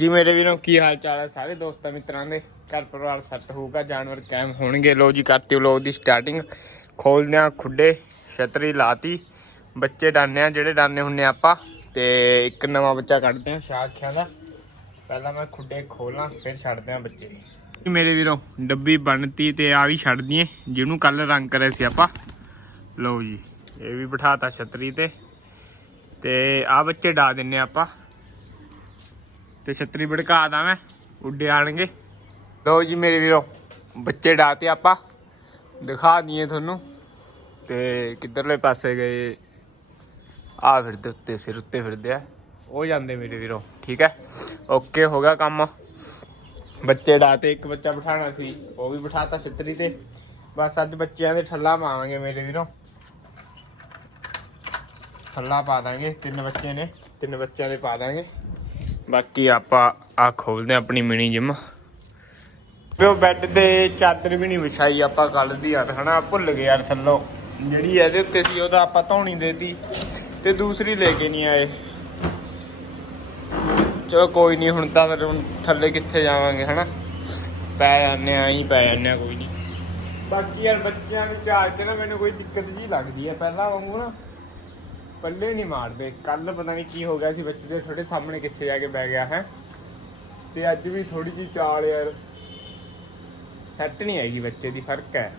ਜੀ ਮੇਰੇ ਵੀਰੋ, ਕੀ ਹਾਲ ਚਾਲ ਹੈ ਸਾਰੇ ਦੋਸਤਾਂ ਮਿੱਤਰਾਂ ਦੇ? ਘਰ ਪਰਿਵਾਰ ਸੱਟ ਹੋਊਗਾ, ਜਾਨਵਰ ਕਾਇਮ ਹੋਣਗੇ। ਲੋ ਜੀ, ਕਰਤੀ ਲੋਕ ਦੀ ਸਟਾਰਟਿੰਗ ਖੋਲਦੇ ਆ ਖੁੱਡੇ, ਛਤਰੀ ਲਾਤੀ। ਬੱਚੇ ਡਾਨੇ ਆ, ਜਿਹੜੇ ਡਾਨੇ ਹੁੰਨੇ ਆਪਾਂ। ਤੇ ਇੱਕ ਨਵਾਂ ਬੱਚਾ ਕੱਢਦੇ ਆ ਸ਼ਾਖਿਆਂ ਦਾ। ਪਹਿਲਾਂ ਮੈਂ ਖੁੱਡੇ ਖੋਲਾਂ, ਫਿਰ ਛੱਡਦੇ ਆ ਬੱਚੇ ਜੀ ਮੇਰੇ ਵੀਰੋ, ਡੱਬੀ ਬਣਤੀ ਤੇ ਆ ਵੀ ਛੱਡ ਦਈਏ। ਜਿਹਨੂੰ ਕੱਲ ਰੰਗ ਕਰਿਆ ਸੀ ਆਪਾਂ। ਲੋ ਜੀ, ਇਹ ਵੀ ਬਿਠਾਤਾ ਛਤਰੀ ਤੇ। ਤੇ ਆ ਬੱਚੇ ਡਾ ਦਿੰਨੇ ਆਪਾਂ। ਤੇ ਛਤਰੀ ਭੜਕਾ ਦਾਂ ਮੈਂ, ਉੱਡੇ ਆਣਗੇ। ਲਓ ਜੀ ਮੇਰੇ ਵੀਰੋ, ਬੱਚੇ ਡਾਤੇ ਆਪਾਂ, ਦਿਖਾ ਦਈਏ ਤੁਹਾਨੂੰ। ਤੇ ਕਿੱਧਰਲੇ ਪਾਸੇ ਗਏ? ਆ ਫਿਰਦੇ ਉੱਤੇ, ਸਿਰ ਉੱਤੇ ਫਿਰਦੇ ਆ। ਉਹ ਜਾਂਦੇ ਮੇਰੇ ਵੀਰੋ, ਠੀਕ ਹੈ? ਓਕੇ, ਹੋ ਗਿਆ ਕੰਮ। ਬੱਚੇ ਡਾਤੇ ਇੱਕ ਬੱਚਾ ਬਿਠਾਣਾ ਸੀ, ਉਹ ਵੀ ਬਿਠਾਤਾ ਛਤਰੀ ਤੇ। ਬਸ ਅੱਜ ਬੱਚਿਆਂ ਦੇ ਠੱਲਾ ਮਾਵਾਂਗੇ ਮੇਰੇ ਵੀਰੋ। ਠੱਲਾ ਪਾ ਦਾਂਗੇ, ਤਿੰਨ ਬੱਚੇ ਨੇ, ਤਿੰਨ ਬੱਚਿਆਂ ਦੇ ਪਾ ਦਾਂਗੇ। ਬਾਕੀ ਆਪਾਂ ਆ ਖੋਲਦੇ ਹਾਂ ਆਪਣੀ ਮਿਨੀ ਜਿਮ ਉਹ ਬੈੱਡ ਤੇ ਚਾਦਰ ਵੀ ਨਹੀਂ ਵਿਛਾਈ ਆਪਾਂ ਕੱਲ ਦੀ ਯਾਰ, ਹਨਾ? ਭੁੱਲ ਗਏ ਯਾਰ ਥੱਲੋਂ। ਜਿਹੜੀ ਇਹਦੇ ਉੱਤੇ ਸੀ, ਉਹਦਾ ਆਪਾਂ ਧੌਣੀ ਦੇਤੀ ਤੇ ਦੂਸਰੀ ਲੈ ਕੇ ਨਹੀਂ ਆਏ। ਚਲੋ ਕੋਈ ਨਹੀਂ, ਹੁਣ ਤਾਂ ਫਿਰ ਹੁਣ ਥੱਲੇ ਕਿੱਥੇ ਜਾਵਾਂਗੇ, ਹਨਾ? ਪੈ ਜਾਂਦੇ ਆ ਹੀ ਪੈ ਜਾਂਦੇ ਆ ਕੋਈ ਨਹੀਂ। ਬਾਕੀ ਯਾਰ ਬੱਚਿਆਂ ਦੀ ਚਾਰਜ 'ਚ ਨਾ ਮੈਨੂੰ ਕੋਈ ਦਿੱਕਤ ਜੀ ਲੱਗਦੀ ਹੈ ਪਹਿਲਾਂ ਵਾਂਗੂ ਨਾ। ਪੱਲੇ ਨਹੀਂ ਮਾਰਦੇ। ਕੱਲ ਪਤਾ ਨਹੀਂ ਕੀ ਹੋ ਗਿਆ ਸੀ, ਬੱਚੇ ਦੇ ਤੁਹਾਡੇ ਸਾਹਮਣੇ ਕਿੱਥੇ ਜਾ ਕੇ ਬਹਿ ਗਿਆ, ਹੈ। ਤੇ ਅੱਜ ਵੀ ਥੋੜੀ ਜੀ ਚਾਲ ਯਾਰ ਸੈੱਟ ਨਹੀਂ ਆਈ ਬੱਚੇ ਦੀ, ਫ਼ਰਕ ਹੈ।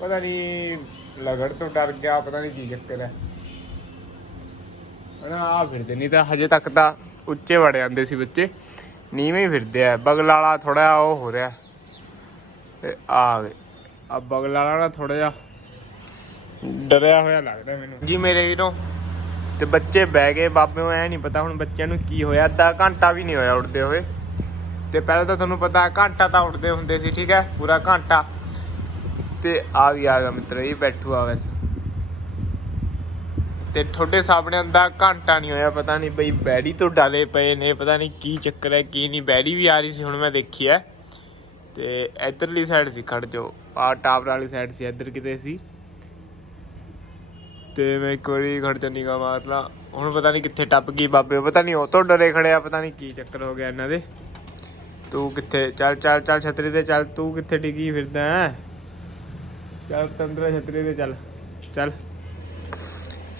ਪਤਾ ਨਹੀਂ ਲਗੜ ਤੋਂ ਡਰ ਗਿਆ, ਪਤਾ ਨਹੀਂ ਕੀ ਚੱਕਰ ਹੈ। ਹਨਾ ਆ ਫਿਰਦੇ ਨਹੀਂ ਤਾਂ ਹਜੇ ਤੱਕ ਤਾਂ ਉੱਚੇ ਵੜ ਜਾਂਦੇ ਸੀ ਬੱਚੇ। ਨੀਵੇਂ ਫਿਰਦੇ ਆ। ਬਗਲ ਵਾਲਾ ਥੋੜਾ ਉਹ ਹੋ ਰਿਹਾ। ਤੇ ਆ ਗਏ। ਆ ਬਗਲ ਵਾਲਾ ਨਾ ਥੋੜਾ ਜਿਹਾ ਡਰਿਆ ਹੋਇਆ ਲੱਗਦਾ ਮੈਨੂੰ। ਜੀ ਮੇਰੇ ਵੀਰੋ, ਤੇ ਬੱਚੇ ਬਹਿ ਗਏ ਬਾਬਿਓ ਐ ਨਹੀਂ ਪਤਾ ਹੁਣ ਬੱਚਿਆਂ ਨੂੰ ਕੀ ਹੋਇਆ, ਅੱਧਾ ਘੰਟਾ ਵੀ ਨਹੀਂ ਹੋਇਆ ਉੱਡਦੇ ਹੋਏ। ਤੇ ਪਹਿਲਾਂ ਤਾਂ ਤੁਹਾਨੂੰ ਪਤਾ, ਘੰਟਾ ਤਾਂ ਉੱਡਦੇ ਹੁੰਦੇ ਸੀ, ਠੀਕ ਹੈ, ਪੂਰਾ ਘੰਟਾ। ਤੇ ਆ ਵੀ ਆ ਗਿਆ ਮਿੱਤਰ, ਇਹ ਬੈਠੂ ਆ ਵੈਸੇ ਤੇ ਤੁਹਾਡੇ ਸਾਹਮਣੇ ਅੱਧਾ ਘੰਟਾ ਨਹੀਂ ਹੋਇਆ, ਪਤਾ ਨਹੀਂ ਬਈ ਬੈੜੀ ਤੋਂ ਡਾਲੇ ਪਏ ਨੇ, ਪਤਾ ਨਹੀਂ ਕੀ ਚੱਕਰ ਹੈ, ਕੀ ਨਹੀਂ ਬੈੜੀ ਵੀ ਆ ਰਹੀ ਸੀ, ਹੁਣ ਮੈਂ ਦੇਖੀ ਹੈ। ਤੇ ਇਧਰਲੀ ਸਾਈਡ ਸੀ, ਖੜ ਜੋ ਆ ਟਾਵਰ ਵਾਲੀ ਸਾਈਡ ਸੀ, ਇੱਧਰ ਕਿਤੇ ਸੀ। ਤੇ ਮੈਂ ਇੱਕ ਵਾਰੀ ਖੜ ਚੰਨੀ ਮਾਰ ਲਾ ਹੁਣ ਪਤਾ ਨਹੀਂ ਕਿੱਥੇ ਟੱਪ ਗਈ ਬਾਬੇ ਪਤਾ ਨਹੀਂ ਉਹ ਤੋਂ ਡਰੇ ਖੜਿਆ, ਪਤਾ ਨਹੀਂ ਕੀ ਚੱਕਰ ਹੋ ਗਿਆ ਇਹਨਾਂ ਦੇ। ਤੂੰ ਕਿੱਥੇ? ਚੱਲ ਚੱਲ ਚੱਲ ਛਤਰੀ ਤੇ ਚੱਲ, ਤੂੰ ਕਿੱਥੇ ਡਿੱਗੀ ਫਿਰਦਾ ਹੈ? ਚੱਲ ਤੰਦਰਾ ਛਤਰੀ ਤੇ ਚੱਲ ਚੱਲ।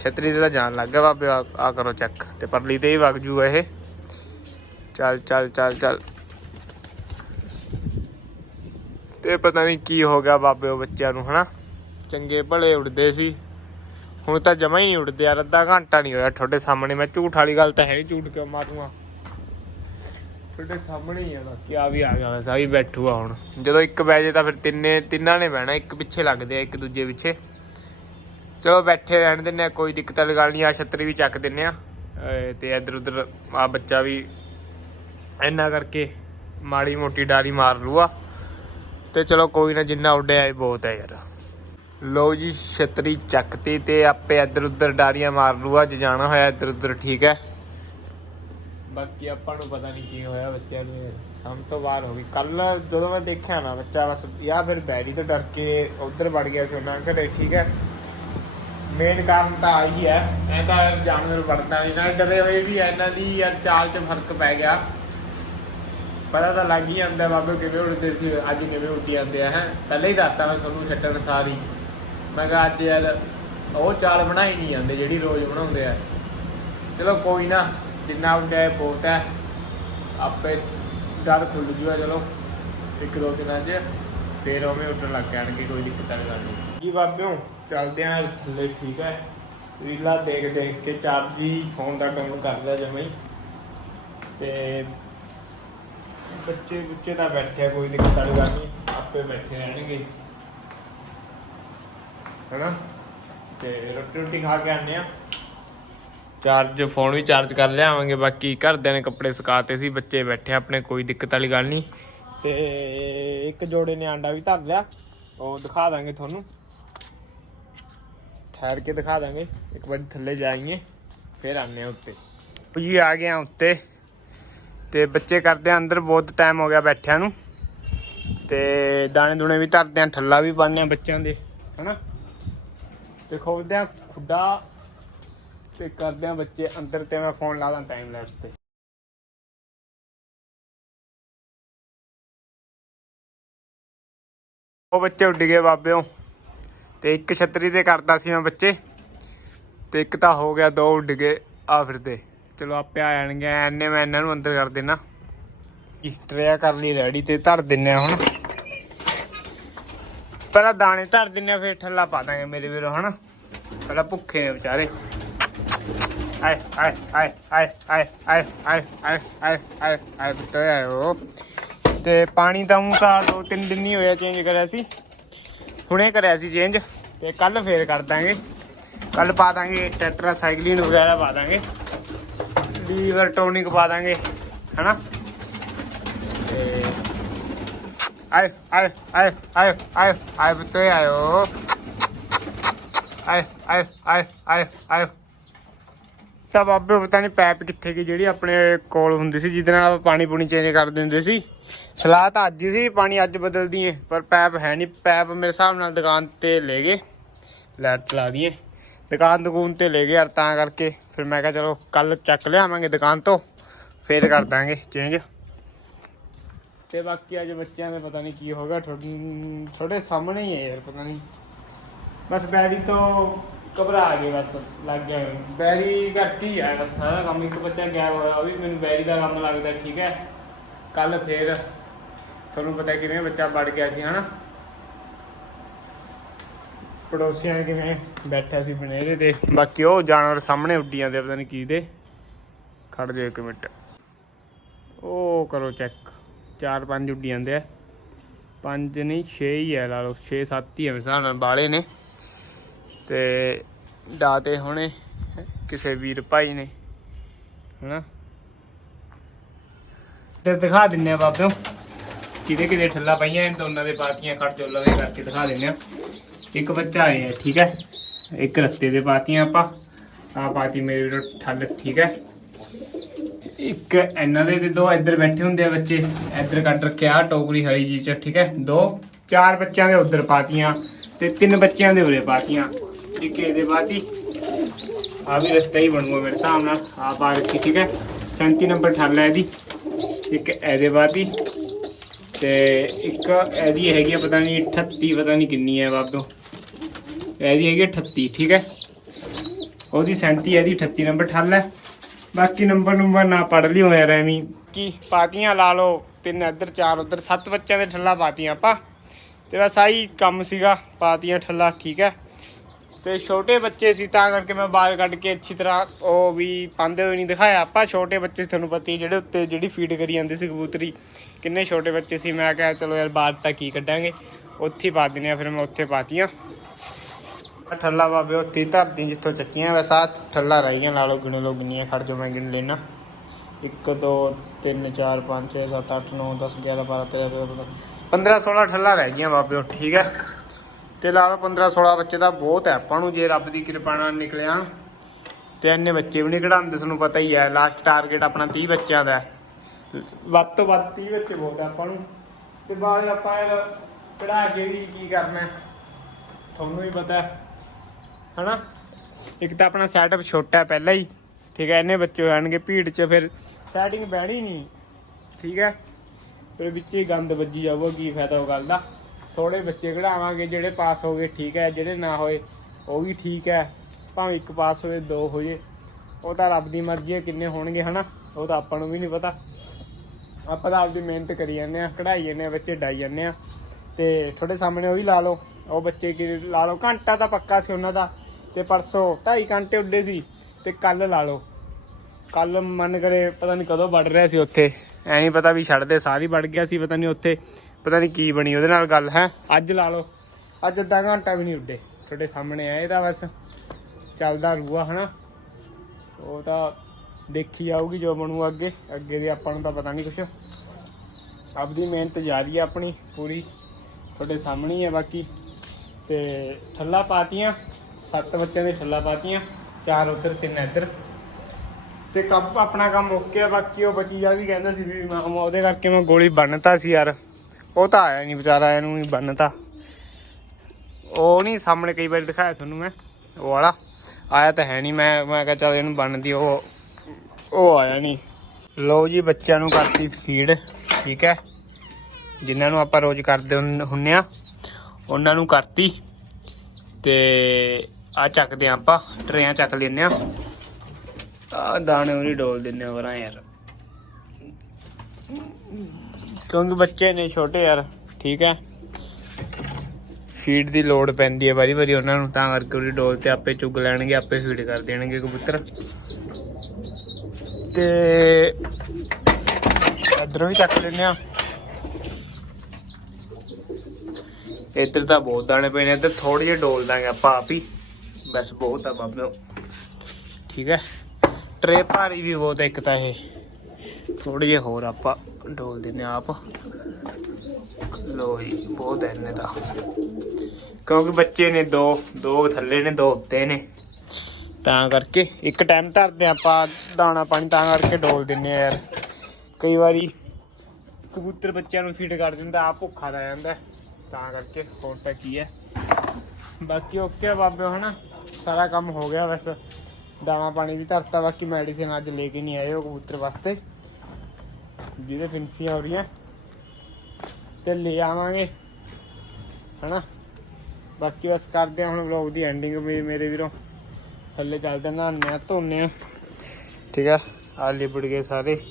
ਛਤਰੀ ਤੇ ਤਾਂ ਜਾਣ ਲੱਗ ਗਿਆ ਬਾਬੇ, ਆ ਆ ਕਰੋ ਚੈੱਕ ਤੇ ਪਰਲੀ ਤੇ ਹੀ ਵਗ ਜੂਗਾ ਇਹ। ਚੱਲ ਚੱਲ ਚੱਲ ਚੱਲ। ਤੇ ਪਤਾ ਨਹੀਂ ਕੀ ਹੋ ਗਿਆ ਬਾਬੇ ਉਹ ਬੱਚਿਆਂ ਨੂੰ, ਹਨਾ? ਚੰਗੇ ਭਲੇ ਉੜਦੇ ਸੀ। ਹੁਣ ਤਾਂ ਜਮਾ ਹੀ ਨਹੀਂ ਉੱਡਦੇ, ਯਾਰ ਅੱਧਾ ਘੰਟਾ ਨਹੀਂ ਹੋਇਆ ਤੁਹਾਡੇ ਸਾਹਮਣੇ। ਮੈਂ ਝੂਠ ਵਾਲੀ ਗੱਲ ਤਾਂ ਹੈ ਨਹੀਂ, ਝੂਠ ਕਿਉਂ ਮਾਰੂੰਗਾ? ਤੁਹਾਡੇ ਸਾਹਮਣੇ ਹੀ ਆ ਬਾਕੀ ਆ ਵੀ ਆ ਗਿਆ ਵੈਸੇ, ਆ ਵੀ ਬੈਠੂਆ ਹੁਣ। ਜਦੋਂ ਇੱਕ ਬਹਿ ਜੇ ਤਾਂ ਫਿਰ ਤਿੰਨੇ, ਤਿੰਨਾਂ ਨੇ ਬਹਿਣਾ, ਇੱਕ ਪਿੱਛੇ ਲੱਗਦੇ ਆ, ਇੱਕ ਦੂਜੇ ਪਿੱਛੇ। ਚਲੋ ਬੈਠੇ ਰਹਿਣ ਦਿੰਨੇ ਆ, ਕੋਈ ਦਿੱਕਤ ਵਾਲੀ ਗੱਲ ਨਹੀਂ ਆ ਛਤਰੀ ਵੀ ਚੱਕ ਦਿੰਨੇ ਆ। ਤੇ ਇੱਧਰ ਉੱਧਰ ਆ ਬੱਚਾ ਵੀ ਇੰਨਾ ਕਰਕੇ ਮਾੜੀ ਮੋਟੀ ਡਾਰੀ ਮਾਰ ਲੂਆ ਤੇ ਚਲੋ ਕੋਈ ਨਾ, ਜਿੰਨਾ ਉੱਡਿਆ ਇਹ ਬਹੁਤ ਹੈ ਯਾਰ। ਲੋ ਜੀ, ਛਤਰੀ ਚੱਕਤੀ ਤੇ ਆਪੇ ਇੱਧਰ ਉੱਧਰ ਡਾਰੀਆਂ ਮਾਰ ਲੂਆ ਜੇ ਜਾਣਾ ਹੋਇਆ ਇੱਧਰ ਉੱਧਰ ਠੀਕ ਹੈ? ਬਾਕੀ ਆਪਾਂ ਨੂੰ ਪਤਾ ਨਹੀਂ ਕੀ ਹੋਇਆ, ਬੱਚਿਆਂ ਨੂੰ ਯਾਰ। ਤੋਂ ਬਾਹਰ ਹੋ ਗਈ। ਕੱਲ ਜਦੋਂ ਮੈਂ ਦੇਖਿਆ ਨਾ ਬੱਚਾ, ਬਸ ਜਾਂ ਫਿਰ ਬੈਰੀ ਤੋਂ ਡਰ ਕੇ ਉੱਧਰ ਵੜ ਗਿਆ ਸੀ ਉਹਨਾਂ ਘਰੇ, ਠੀਕ ਹੈ? ਮੇਨ ਕਾਰਨ ਤਾਂ ਆਹੀ ਹੈ, ਮੈਂ ਤਾਂ ਜਾਨਵਰ ਵੜਦਾ ਨਹੀਂ ਨਾਲ ਡਰੇ ਹੋਏ ਵੀ ਇਹਨਾਂ ਦੀ ਯਾਰ ਚਾਲ 'ਚ ਫ਼ਰਕ ਪੈ ਗਿਆ। ਪਤਾ ਤਾਂ ਲੱਗ ਹੀ ਜਾਂਦਾ ਬਾਬੇ ਕਿਵੇਂ ਉੱਡਦੇ ਸੀ, ਅੱਜ ਕਿਵੇਂ ਉੱਡੀ ਜਾਂਦੇ ਆ, ਹੈ? ਪਹਿਲਾਂ ਹੀ ਦੱਸਤਾ ਮੈਂ ਤੁਹਾਨੂੰ ਛੱਡਣ ਸਾਰੀ ਮੈਂ ਕਿਹਾ ਅੱਜ ਯਾਰ ਉਹ ਚਾਲ ਬਣਾਈ ਨਹੀਂ ਜਾਂਦੇ ਜਿਹੜੀ ਰੋਜ਼ ਬਣਾਉਂਦੇ ਆ। ਚਲੋ ਕੋਈ ਨਾ, ਜਿੰਨਾ ਉੱਡਿਆ ਇਹ ਬਹੁਤ ਹੈ, ਆਪੇ ਡਰ ਖੁੱਲ ਜੂਗਾ, ਚਲੋ। ਇੱਕ ਦੋ ਦਿਨਾਂ 'ਚ ਫੇਰ ਉਵੇਂ ਉੱਡਣ ਲੱਗ ਜਾਣਗੇ, ਕੋਈ ਦਿੱਕਤ ਵਾਲੀ ਗੱਲ ਨਹੀਂ। ਜੀ ਬਾਬਿਓ, ਚੱਲਦੇ ਆਂ ਥੱਲੇ, ਠੀਕ ਹੈ। ਰੀਲਾ ਦੇਖ ਦੇਖ ਕੇ ਚਾਰਜ ਵੀ ਫੋਨ ਦਾ ਡਾਊਨ ਕਰ ਲਿਆ ਜਮਾਂ ਹੀ। ਤੇ ਬੱਚੇ ਬੁੱਚੇ ਤਾਂ ਬੈਠੇ ਕੋਈ ਦਿੱਕਤ ਵਾਲੀ ਗੱਲ ਨਹੀਂ, ਆਪੇ ਬੈਠੇ ਰਹਿਣਗੇ। ਹੈਨਾ? ਤੇ ਰੋਟੀ ਰੋਟੀ ਖਾ ਕੇ ਆਨੇ ਆ ਚਾਰਜ ਫੋਨ ਵੀ ਚਾਰਜ ਕਰ ਲਿਆਵਾਂਗੇ ਬਾਕੀ ਘਰਦਿਆਂ ਨੇ ਕੱਪੜੇ ਸੁਕਾਤੇ ਸੀ ਬੱਚੇ ਬੈਠੇ ਆਪਣੇ ਕੋਈ ਦਿੱਕਤ ਵਾਲੀ ਗੱਲ ਨਹੀਂ। ਤੇ ਇੱਕ ਜੋੜੇ ਨੇ ਆਂਡਾ ਵੀ ਧਰ ਲਿਆ ਉਹ ਦਿਖਾ ਦਾਂਗੇ ਤੁਹਾਨੂੰ। ਠਹਿਰ ਕੇ ਦਿਖਾ ਦਾਂਗੇ ਇੱਕ ਵਾਰੀ ਥੱਲੇ ਜਾਈਏ ਫਿਰ ਆਨੇ ਆ ਉੱਤੇ। ਜੀ ਆ ਗਏ ਆ ਉੱਤੇ। ਤੇ ਬੱਚੇ ਕਰਦੇ ਆ ਅੰਦਰ ਬਹੁਤ ਟਾਈਮ ਹੋ ਗਿਆ ਬੈਠਿਆਂ ਨੂੰ। ਤੇ ਦਾਣੇ ਦੂਣੇ ਵੀ ਧਰਦੇ ਆ ਠੱਲਾ ਵੀ ਪਾਉਂਦੇ ਆ ਬੱਚਿਆਂ ਦੇ ਹਨਾ? ਤੇ ਖੋਲਦੇ ਆ ਖੁੱਡਾ ਤੇ ਕਰਦੇ ਆ ਬੱਚੇ ਅੰਦਰ ਤੇ ਮੈਂ ਫੋਨ ਲਾ ਦਾਂ ਟਾਈਮ ਲੈਸ ਤੇ। ਉਹ ਬੱਚੇ ਉੱਡ ਗਏ ਬਾਬਿਓ। ਤੇ ਇੱਕ ਛਤਰੀ ਤੇ ਕਰਦਾ ਸੀ ਮੈਂ ਬੱਚੇ। ਤੇ ਇੱਕ ਤਾਂ ਹੋ ਗਿਆ, ਦੋ ਉੱਡ ਗਏ ਆ ਫਿਰਦੇ ਚਲੋ ਆਪੇ ਆ ਜਾਣਗੇ ਐਨੇ ਮੈਂ ਇਹਨਾਂ ਨੂੰ ਅੰਦਰ ਕਰ ਦੇਣਾ। ਟਰਿਆ ਕਰ ਲਈ ਰੈਡੀ ਤੇ ਧਰ ਦਿੰਨੇ ਹੁਣ। ਪਹਿਲਾਂ ਦਾਣੇ ਧਰ ਦਿੰਨੇ ਆ ਫਿਰ ਠੱਲਾ ਪਾ ਦਾਂਗੇ ਮੇਰੇ ਵੀਰੋ ਹਨਾ ਪਹਿਲਾਂ ਭੁੱਖੇ ਨੇ ਵਿਚਾਰੇ ਆਏ ਆਏ ਆਏ ਆਏ ਆਏ ਆਏ ਆਏ ਆਏ ਆਏ ਆਏ ਆਏ ਬੁੱਤੇ ਆਇਓ ਤੇ ਪਾਣੀ ਤਾਂ ਹੁਣ ਤਾਂ ਦੋ ਤਿੰਨ ਦਿਨ ਨਹੀਂ ਹੋਇਆ ਚੇਂਜ ਕਰਿਆ ਸੀ ਹੁਣੇ ਕਰਿਆ ਸੀ ਚੇਂਜ ਤੇ ਕੱਲ ਫੇਰ ਕਰ ਦਾਂਗੇ ਕੱਲ ਪਾ ਦਾਂਗੇ ਟੈਟਰਾ ਸਾਈਕਲਿਨ ਵਗੈਰਾ ਪਾ ਦਾਂਗੇ ਲੀਵਰ ਟੋਨਿਕ ਪਾ ਦਾਂਗੇ ਹਨਾ ਤੇ ਆਏ ਆਏ ਆਏ ਆਏ ਆਏ ਆਏ ਬੁੱਤੇ ਆਇਓ ਆਏ ਆਏ ਆਏ ਆਏ ਆਏ ਤਾਂ ਬਾਬੇ, ਪਤਾ ਨਹੀਂ ਪੈਪ ਕਿੱਥੇ ਗਈ, ਜਿਹੜੀ ਆਪਣੇ ਕੋਲ ਹੁੰਦੀ ਸੀ, ਜਿਹਦੇ ਨਾਲ ਆਪਾਂ ਪਾਣੀ ਪੂਣੀ ਚੇਂਜ ਕਰ ਦਿੰਦੇ ਸੀ। ਸਲਾਹ ਤਾਂ ਅੱਜ ਹੀ ਸੀ, ਪਾਣੀ ਅੱਜ ਬਦਲਦੀ ਏ, ਪਰ ਪੈਪ ਹੈ ਨਹੀਂ ਪੈਪ ਮੇਰੇ ਹਿਸਾਬ ਨਾਲ ਦੁਕਾਨ ਤੇ ਲੈ ਗਏ, ਲਾਈਟ ਚਲਾ ਦਈਏ। ਦੁਕਾਨ ਦੁਕਾਨ ਤੇ ਲੈ ਗਏ ਯਾਰ, ਤਾਂ ਕਰਕੇ। ਫਿਰ ਮੈਂ ਕਿਹਾ, ਚਲੋ ਕੱਲ ਚੱਕ ਲਿਆਵਾਂਗੇ ਦੁਕਾਨ ਤੋਂ, ਫੇਰ ਕਰ ਦਾਂਗੇ ਚੇਂਜ ਤੇ ਬਾਕੀ ਅੱਜ ਬੱਚਿਆਂ ਦੇ ਪਤਾ ਨਹੀਂ ਕੀ ਹੋਗਾ ਥੋੜੇ ਸਾਹਮਣੇ ਹੀ ਹੈ ਯਾਰ, ਪਤਾ ਨਹੀਂ ਬਸ ਬੈਰੀ ਤੋਂ ਘਬਰਾ ਗਏ ਬਸ, ਲੱਗ ਗਿਆ ਬੈਰੀ ਘੱਟ ਹੀ ਆ, ਬਸ ਸਾਰਾ ਕੰਮ ਇੱਕ ਬੱਚਾ ਗਿਆ ਹੋਇਆ, ਉਹ ਵੀ ਮੈਨੂੰ ਬੈਰੀ ਦਾ ਕੰਮ ਲੱਗਦਾ, ਠੀਕ ਹੈ। ਕੱਲ ਫੇਰ ਤੁਹਾਨੂੰ ਪਤਾ ਕਿਵੇਂ ਬੱਚਾ ਵੜ ਗਿਆ ਸੀ, ਹਨਾ। ਪੜੋਸੀਆਂ ਕਿਵੇਂ ਬੈਠਾ ਸੀ ਬਨੇਰੇ ਤੇ। ਬਾਕੀ ਉਹ ਜਾਨਵਰ ਸਾਹਮਣੇ ਉੱਡੀ ਜਾਂਦੇ ਪਤਾ ਨਹੀਂ ਕੀ ਦੇ। ਖੜ ਜਾਓ ਇੱਕ ਮਿੰਟ। ਉਹ ਕਰੋ ਚੈੱਕ। ਚਾਰ ਪੰਜ ਉੱਡੀ ਜਾਂਦੇ ਆ। ਪੰਜ ਨਹੀਂ 6 ਹੀ ਆ ਲਾ ਲਓ 6 7 ਹੀ ਆ ਮੇਰੇ ਨਾਲ ਬਾਲੇ ਨੇ। ਤੇ ਡਾਤੇ ਹੋਣੇ, ਕਿਸੇ ਵੀਰ ਭਾਈ ਨੇ, ਹਨਾ? ਤੇ ਦਿਖਾ ਦਿੰਨੇ ਆ ਬਾਬਿਓ ਕਿਹਦੇ ਕਿਹਦੇ ਠੱਲਾ ਪਈਆਂ ਇਹਨਾਂ ਦੋਨਾਂ ਦੇ ਪਾਤੀਆਂ ਖੜ ਜੋ ਲਵੇ ਕਰਕੇ ਦਿਖਾ ਦਿੰਨੇ ਆ। ਇੱਕ ਬੱਚਾ ਆਇਆ ਠੀਕ ਹੈ? ਇੱਕ ਰੱਤੇ ਦੇ ਪਾਤੀਆਂ ਆਪਾਂ ਆ ਪਾਤੀ ਮੇਰੇ ਠੱਲ, ਠੀਕ ਹੈ? ਇੱਕ ਇਹਨਾਂ ਦੇ ਤੇ ਦੋ ਇੱਧਰ ਬੈਠੇ ਹੁੰਦੇ ਆ ਬੱਚੇ। ਇੱਧਰ ਕੱਟ ਰੱਖਿਆ ਟੋਕਰੀ ਹਰੀ ਜੀ ਚ, ਠੀਕ ਹੈ? ਦੋ, ਚਾਰ ਬੱਚਿਆਂ ਦੇ ਉੱਧਰ ਪਾਤੀਆਂ ਤੇ ਤਿੰਨ ਬੱਚਿਆਂ ਦੇ ਉਰੇ ਪਾਤੀਆਂ। ਇੱਕ ਇਹਦੇ ਪਾਤੀ। ਆ ਵੀ ਰਸਤਾ ਹੀ ਬਣੂਗਾ ਮੇਰੇ ਹਿਸਾਬ ਨਾਲ। ਆ ਪਾ ਰੱਖੀ ਠੀਕ ਹੈ? 37 ਨੰਬਰ ਠੱਲ ਹੈ ਇਹਦੀ। ਇੱਕ ਇਹਦੇ ਪਾਤੀ ਤੇ ਇੱਕ ਇਹਦੀ ਹੈਗੀ ਆ ਪਤਾ ਨਹੀਂ 38 ਪਤਾ ਨਹੀਂ ਕਿੰਨੀ ਹੈ ਬਾਬੋ। ਇਹਦੀ ਹੈਗੀ ਆ 38 ਠੀਕ ਹੈ? ਉਹਦੀ 37 ਇਹਦੀ 38 ਨੰਬਰ ਠੱਲ ਹੈ। ਬਾਕੀ ਨੰਬਰ ਨੰਬਰ ਨਾ ਪੜ ਲਿਓ ਯਾਰ, ਐਵੇਂ ਕੀ ਪਾਤੀਆਂ ਲਾ ਲਓ, ਤਿੰਨ ਇੱਧਰ, ਚਾਰ ਉੱਧਰ, ਸੱਤ ਬੱਚਿਆਂ ਦੇ ਠੱਲਾ ਪਾਤੀਆਂ ਆਪਾਂ। ਤੇ ਬਸ ਆਹੀ ਕੰਮ ਸੀਗਾ, ਪਾਤੀਆਂ ਠੱਲਾ, ਠੀਕ ਹੈ। ਤੇ ਛੋਟੇ ਬੱਚੇ ਸੀ, ਤਾਂ ਕਰਕੇ ਮੈਂ ਬਾਹਰ ਕੱਢ ਕੇ ਅੱਛੀ ਤਰ੍ਹਾਂ ਉਹ ਵੀ ਪਾਉਂਦੇ ਹੋਏ ਨਹੀਂ ਦਿਖਾਇਆ। ਆਪਾਂ ਛੋਟੇ ਬੱਚੇ ਤੁਹਾਨੂੰ ਪਤਾ ਹੀ ਜਿਹੜੇ ਉੱਤੇ ਜਿਹੜੀ ਫੀਡ ਕਰੀ ਜਾਂਦੇ ਸੀ ਕਬੂਤਰੀ। ਕਿੰਨੇ ਛੋਟੇ ਬੱਚੇ ਸੀ, ਮੈਂ ਕਿਹਾ ਚਲੋ ਯਾਰ ਬਾਹਰ ਤਾਂ ਕੀ ਕੱਢਾਂਗੇ। ਉੱਥੇ ਹੀ ਪਾ ਦਿੰਦੇ ਆ ਫਿਰ ਮੈਂ ਉੱਥੇ ਪਾਤੀਆਂ। ਠੱਲਾ ਬਾਬੇ ਉੱਥੇ ਹੀ ਧਰਤੀ ਜਿੱਥੋਂ ਚੱਕੀਆਂ ਵੈਸਾ ਆਹ ਠੱਲਾ ਰਹਿ ਗਈਆਂ ਲਾ ਲਓ ਗਿਣ ਲਓ ਖੜ ਜੋ ਮੈਂ ਗਿਣ ਲੈਣਾ 1 2 3 4 5 6 7 8 9 10 11 12 13 15 16 ਠੱਲਾ ਰਹਿ ਗਈਆਂ ਬਾਬੇ ਠੀਕ ਹੈ ਤੇ ਲਾ ਲਓ 15 16 ਬੱਚੇ ਦਾ ਬਹੁਤ ਹੈ, ਆਪਾਂ ਨੂੰ ਜੇ ਰੱਬ ਦੀ ਕਿਰਪਾ ਨਾਲ ਨਿਕਲਿਆ। ਤੇ ਇੰਨੇ ਬੱਚੇ ਵੀ ਨਹੀਂ ਕਢਾਉਂਦੇ ਤੁਹਾਨੂੰ ਪਤਾ ਹੀ ਹੈ ਲਾਸਟ ਟਾਰਗੇਟ ਆਪਣਾ 30 ਬੱਚਿਆਂ ਦਾ ਹੈ। ਵੱਧ ਤੋਂ ਵੱਧ 30 ਬੱਚੇ ਬਹੁਤ ਹੈ ਆਪਾਂ ਨੂੰ। ਤੇ ਬਾਅਦ ਆਪਾਂ ਕਢਾ ਕੇ ਵੀ ਕੀ ਕਰਨਾ ਤੁਹਾਨੂੰ ਹੀ ਪਤਾ ਹੈ। ਹਨਾ? ਇੱਕ ਤਾਂ ਆਪਣਾ ਸੈਟਅਪ ਛੋਟਾ ਪਹਿਲਾਂ ਹੀ, ਠੀਕ ਹੈ, ਇੰਨੇ ਬੱਚੇ ਹੋ ਜਾਣਗੇ ਭੀੜ 'ਚ, ਫਿਰ ਸੈਟਿੰਗ ਬਹਿਣੀ ਨਹੀਂ ਠੀਕ ਹੈ? ਫਿਰ ਵਿੱਚ ਹੀ ਗੰਦ ਵੱਜੀ ਜਾਊਗਾ, ਕੀ ਫਾਇਦਾ ਉਹ ਗੱਲ ਦਾ? ਥੋੜੇ ਬੱਚੇ ਕਢਾਵਾਂਗੇ, ਜਿਹੜੇ ਪਾਸ ਹੋ ਗਏ, ਠੀਕ ਹੈ, ਜਿਹੜੇ ਨਾ ਹੋਏ, ਉਹ ਵੀ ਠੀਕ ਹੈ, ਭਾਵੇਂ ਇੱਕ ਪਾਸ ਹੋਵੇ ਦੋ ਹੋ ਜੇ ਉਹ ਤਾਂ ਰੱਬ ਦੀ ਮਰਜ਼ੀ ਹੈ ਕਿੰਨੇ ਹੋਣਗੇ, ਹਨਾ? ਉਹ ਤਾਂ ਆਪਾਂ ਨੂੰ ਵੀ ਨਹੀਂ ਪਤਾ। ਆਪਾਂ ਤਾਂ ਆਪਦੀ ਮਿਹਨਤ ਕਰੀ ਜਾਂਦੇ ਆ ਕਢਾਈ ਜਾਂਦੇ ਆ ਬੱਚੇ ਡਾਈ ਜਾਂਦੇ ਆ ਤੇ ਤੁਹਾਡੇ ਸਾਹਮਣੇ ਉਹ ਵੀ ਲਾ ਲਓ, ਉਹ ਬੱਚੇ ਕਿ ਲਾ ਲਓ, ਘੰਟਾ ਤਾਂ ਪੱਕਾ ਸੀ ਉਹਨਾਂ ਦਾ। ਤੇ ਪਰਸੋਂ 2.5 ਘੰਟੇ ਉੱਡੇ ਸੀ ਤੇ ਕੱਲ ਲਾ ਲਓ। ਕੱਲ ਮਨ ਕਰੇ ਪਤਾ ਨਹੀਂ ਕਦੋਂ ਵੜ ਰਿਹਾ ਸੀ ਉੱਥੇ। ਐ ਨਹੀਂ ਪਤਾ ਵੀ ਛੱਡਦੇ ਸਾਰੀ ਵੜ ਗਿਆ ਸੀ ਪਤਾ ਨਹੀਂ ਉੱਥੇ। ਪਤਾ ਨਹੀਂ ਕੀ ਬਣੀ ਉਹਦੇ ਨਾਲ ਗੱਲ, ਹੈ। ਅੱਜ ਲਾ ਲਓ। ਅੱਜ ਅੱਧਾ ਘੰਟਾ ਵੀ ਨਹੀਂ ਉੱਡੇ। ਤੁਹਾਡੇ ਸਾਹਮਣੇ ਆਏ ਤਾਂ ਬਸ। ਚੱਲਦਾ ਰੂਆ, ਹਨਾ। ਉਹ ਤਾਂ ਦੇਖੀ ਜਾਊਗੀ ਜੋ ਬਣੂ ਅੱਗੇ। ਅੱਗੇ ਦੇ ਆਪਾਂ ਨੂੰ ਤਾਂ ਪਤਾ ਨਹੀਂ ਕੁਛ। ਆਪਦੀ ਮਿਹਨਤ ਜਾਰੀ ਹੈ ਆਪਣੀ ਪੂਰੀ। ਤੁਹਾਡੇ ਸਾਹਮਣੇ ਹੀ ਹੈ ਬਾਕੀ। ਤੇ ਠੱਲਾ ਪਾਤੀਆਂ। ਸੱਤ ਬੱਚਿਆਂ ਦੇ ਠੱਲਾ ਪਾਤੀਆਂ, ਚਾਰ ਉੱਧਰ, ਤਿੰਨ ਇੱਧਰ। ਤੇ ਕੰਮ, ਆਪਣਾ ਕੰਮ ਓਕੇ ਆ ਬਾਕੀ ਉਹ ਬਚੀ ਜਾ ਵੀ ਕਹਿੰਦਾ ਸੀ ਵੀ ਮੈਂ ਉਹਦੇ ਕਰਕੇ ਮੈਂ ਗੋਲੀ ਬੰਨਤਾ ਸੀ ਯਾਰ। ਉਹ ਤਾਂ ਆਇਆ ਨਹੀਂ ਵਿਚਾਰਾ ਇਹਨੂੰ ਹੀ ਬੰਨਤਾ। ਉਹ ਨਹੀਂ ਸਾਹਮਣੇ ਕਈ ਵਾਰ ਦਿਖਾਇਆ ਤੁਹਾਨੂੰ ਮੈਂ, ਉਹ ਵਾਲਾ। ਆਇਆ ਤਾਂ ਹੈ ਨਹੀਂ ਮੈਂ ਮੈਂ ਕਿਹਾ ਚੱਲ ਇਹਨੂੰ ਬੰਨਦੀ ਉਹ ਉਹ ਆਇਆ ਨਹੀਂ ਲਓ ਜੀ, ਬੱਚਿਆਂ ਨੂੰ ਕਰਤੀ ਫੀਡ ਠੀਕ ਹੈ? ਜਿਨ੍ਹਾਂ ਨੂੰ ਆਪਾਂ ਰੋਜ਼ ਕਰਦੇ ਹੁੰਨ- ਹੁੰਨੇ ਆ, ਉਹਨਾਂ ਨੂੰ ਕਰਤੀ। ਤੇ ਆ ਚੱਕਦੇ ਆਂ ਆਪਾਂ, ਟਰੇਆਂ ਚੱਕ ਲੈਨੇ ਆ। ਆ ਦਾਣੇ ਉਹਨੀ ਡੋਲ ਦਿੰਨੇ ਆ ਵਰਾਂ ਯਾਰ। ਕਿਉਂਕਿ ਬੱਚੇ ਨੇ ਛੋਟੇ ਯਾਰ, ਠੀਕ ਹੈ। ਫੀਡ ਦੀ ਲੋੜ ਪੈਂਦੀ ਹੈ ਵਾਰੀ ਵਾਰੀ ਉਹਨਾਂ ਨੂੰ, ਤਾਂ ਕਰਕੇ ਉਹਦੀ ਡੋਲ ਤੇ ਆਪੇ ਚੁੱਗ ਲੈਣਗੇ, ਆਪੇ ਫੀਡ ਕਰ ਦੇਣਗੇ ਕਬੂਤਰ। ਤੇ ਇਧਰੋਂ ਵੀ ਚੱਕ ਲੈਨੇ ਆ। ਇੱਧਰ ਤਾਂ ਬਹੁਤ ਦਾਣੇ ਪਏ ਨੇ, ਇੱਧਰ ਥੋੜੇ ਜਿਹੇ ਡੋਲ ਦਾਂਗੇ ਆਪਾਂ ਆਪ ਹੀ। ਬਸ ਬਹੁਤ ਆ ਬਾਬਿਓ ਠੀਕ ਹੈ। ਟਰੇ ਭਾਰੀ ਵੀ ਬਹੁਤ ਆ ਇੱਕ ਤਾਂ ਇਹ। ਥੋੜੇ ਜਿਹੇ ਹੋਰ ਆਪਾਂ ਡੋਲ ਦਿੰਨੇ ਆ ਆਪ। ਲੋ ਜੀ, ਬਹੁਤ ਹੈ ਇਹਨੇ ਤਾਂ। ਕਿਉਂਕਿ ਬੱਚੇ ਨੇ ਦੋ ਦੋ ਥੱਲੇ ਨੇ, ਦੋ ਉੱਤੇ ਨੇ। ਤਾਂ ਕਰਕੇ ਇੱਕ ਟਾਈਮ ਧਰਦੇ ਹਾਂ ਆਪਾਂ, ਦਾਣਾ ਪਾਣੀ ਤਾਂ ਕਰਕੇ ਡੋਲ ਦਿੰਨੇ ਆ ਯਾਰ। ਕਈ ਵਾਰੀ ਕਬੂਤਰ ਬੱਚਿਆਂ ਨੂੰ ਫੀਡ ਕਰ ਦਿੰਦਾ ਆ ਭੁੱਖਾ ਰਹਿ ਜਾਂਦਾ। ਤਾਂ ਕਰਕੇ ਹੋਰ ਤਾਂ ਕੀ ਹੈ। ਬਾਕੀ ਓਕੇ ਆ ਬਾਬੇ, ਹਨਾ? ਸਾਰਾ ਕੰਮ ਹੋ ਗਿਆ ਬਸ। ਦਾਣਾ ਪਾਣੀ ਵੀ ਧਰਤਾ, ਬਾਕੀ ਮੈਡੀਸਿਨ ਅੱਜ ਲੈ ਕੇ ਨਹੀਂ ਆਏ ਉਹ ਕਬੂਤਰ ਵਾਸਤੇ। ਜਿਹਦੇ ਫਿੰਸੀਆਂ ਹੋ ਰਹੀਆਂ। ਤੇ ਲੈ ਆਵਾਂਗੇ। ਹਨਾ? ਬਾਕੀ ਬਸ ਕਰਦੇ ਹਾਂ ਹੁਣ ਵਲੌਗ ਦੀ ਐਂਡਿੰਗ ਵੀ ਮੇਰੇ ਵੀਰੋ। ਥੱਲੇ ਚੱਲਦੇ ਨਹਾਉਂਦੇ ਆ ਧੋਨੇ ਆ ਠੀਕ ਆ? ਆ ਲਿਬੜ ਗਏ ਸਾਰੇ।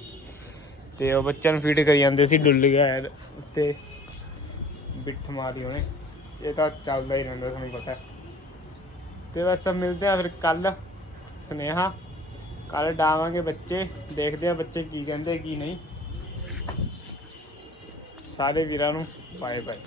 ਤੇ ਉਹ ਬੱਚਿਆਂ ਨੂੰ ਫੀਡ ਕਰੀ ਜਾਂਦੇ ਸੀ, ਡੁੱਲ ਗਿਆ ਯਾਰ ਤੇ ਬਿੱਠ ਮਾਰੀ ਉਹਨੇ। ਇਹ ਤਾਂ ਚੱਲਦਾ ਹੀ ਰਹਿੰਦਾ, ਤੁਹਾਨੂੰ ਪਤਾ ਤੇ ਬਸ ਮਿਲਦੇ ਆ ਫਿਰ ਕੱਲ ਸੁਨੇਹਾ। ਕੱਲ ਡਾਵਾਂਗੇ ਬੱਚੇ। ਦੇਖਦੇ ਆ ਬੱਚੇ ਕੀ ਕਹਿੰਦੇ, ਕੀ ਨਹੀਂ। ਸਾਰੇ ਵੀਰਾਂ ਨੂੰ ਬਾਏ ਬਾਏ